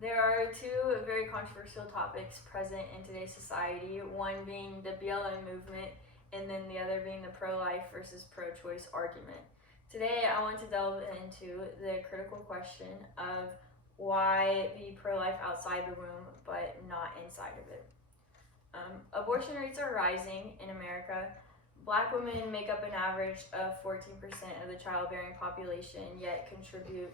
There are two very controversial topics present in today's society, one being the BLM movement and then the other being the pro-life versus pro-choice argument. Today I want to delve into the critical question of why be pro-life outside the womb but not inside of it. Abortion rates are rising in America. Black women make up an average of 14% of the childbearing population, yet contribute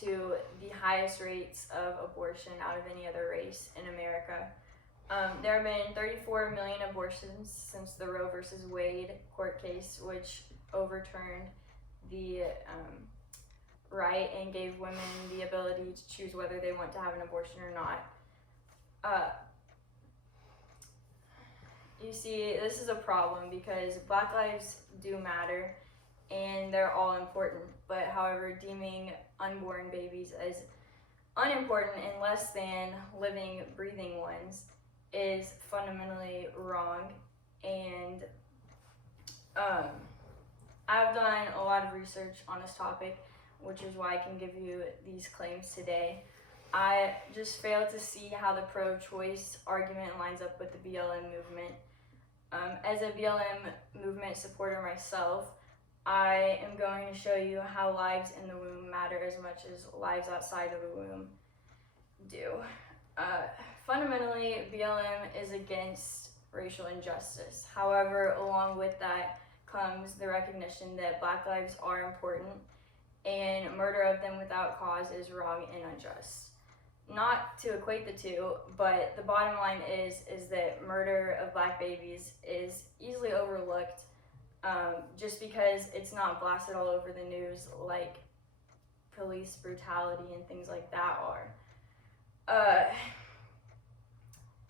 to the highest rates of abortion out of any other race in America. There have been 34 million abortions since the Roe versus Wade court case, which overturned the right and gave women the ability to choose whether they want to have an abortion or not. You see, this is a problem because Black lives do matter and they're all important, but however, deeming unborn babies as unimportant and less than living, breathing ones is fundamentally wrong. And I've done a lot of research on this topic, which is why I can give you these claims today. I just fail to see how the pro-choice argument lines up with the BLM movement. As a BLM movement supporter myself, I am going to show you how lives in the womb matter as much as lives outside of the womb do. Fundamentally, BLM is against racial injustice. However, along with that comes the recognition that Black lives are important and murder of them without cause is wrong and unjust. Not to equate the two, but the bottom line is that murder of Black babies is easily overlooked just because it's not blasted all over the news like police brutality and things like that are.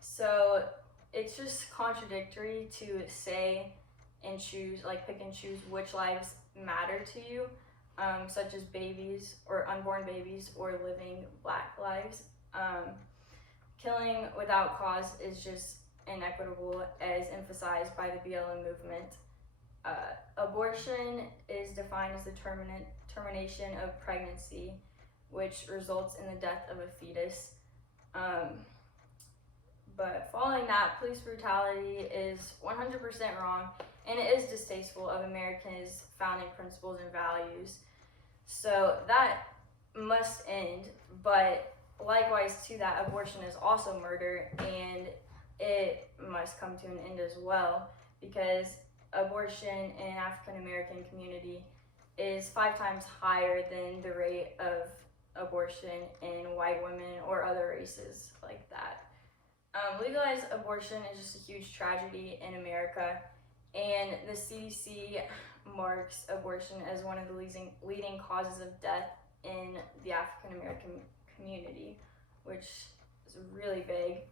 So it's just contradictory to say and choose, like pick and choose which lives matter to you, such as babies or unborn babies or living Black lives. Killing without cause is just inequitable, as emphasized by the BLM movement. Abortion is defined as the termination of pregnancy, which results in the death of a fetus. But following that, police brutality is 100% wrong, and it is distasteful of America's founding principles and values. So that must end, but likewise to that, abortion is also murder, and it must come to an end as well, because abortion in African American community is 5 times higher than the rate of abortion in white women or other races like that. Legalized abortion is just a huge tragedy in America, and the CDC marks abortion as one of the leading causes of death in the African American community, which is really big.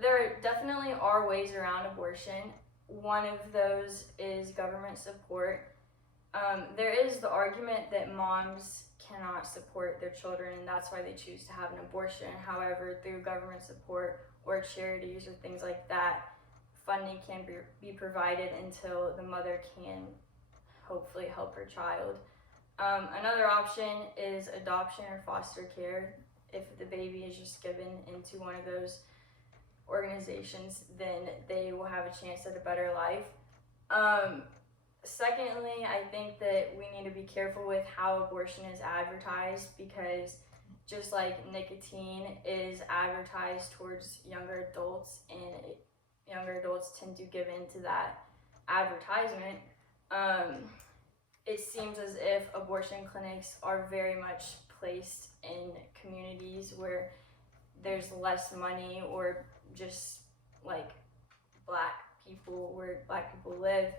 There definitely are ways around abortion. One of those is government support. There is the argument that moms cannot support their children and that's why they choose to have an abortion. However, through government support or charities or things like that, funding can be provided until the mother can hopefully help her child. Another option is adoption or foster care. If the baby is just given into one of those organizations, then they will have a chance at a better life. Secondly, I think that we need to be careful with how abortion is advertised, because just like nicotine is advertised towards younger adults and younger adults tend to give into that advertisement, it seems as if abortion clinics are very much placed in communities where there's less money or just like Black people, where Black people live,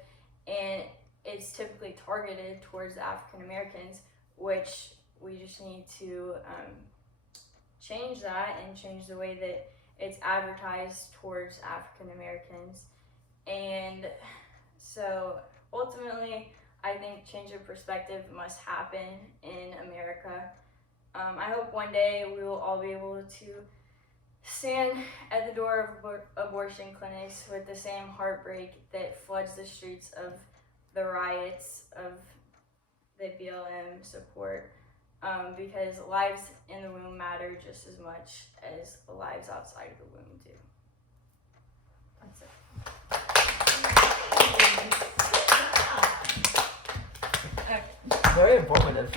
and it's typically targeted towards the African Americans, which we just need to change that and change the way that it's advertised towards African Americans. And so ultimately, I think change of perspective must happen in America. I hope one day we will all be able to stand at the door of abortion clinics with the same heartbreak that floods the streets of the riots of the BLM support, because lives in the womb matter. matter just as much as lives outside of the womb do. That's it. Very informative.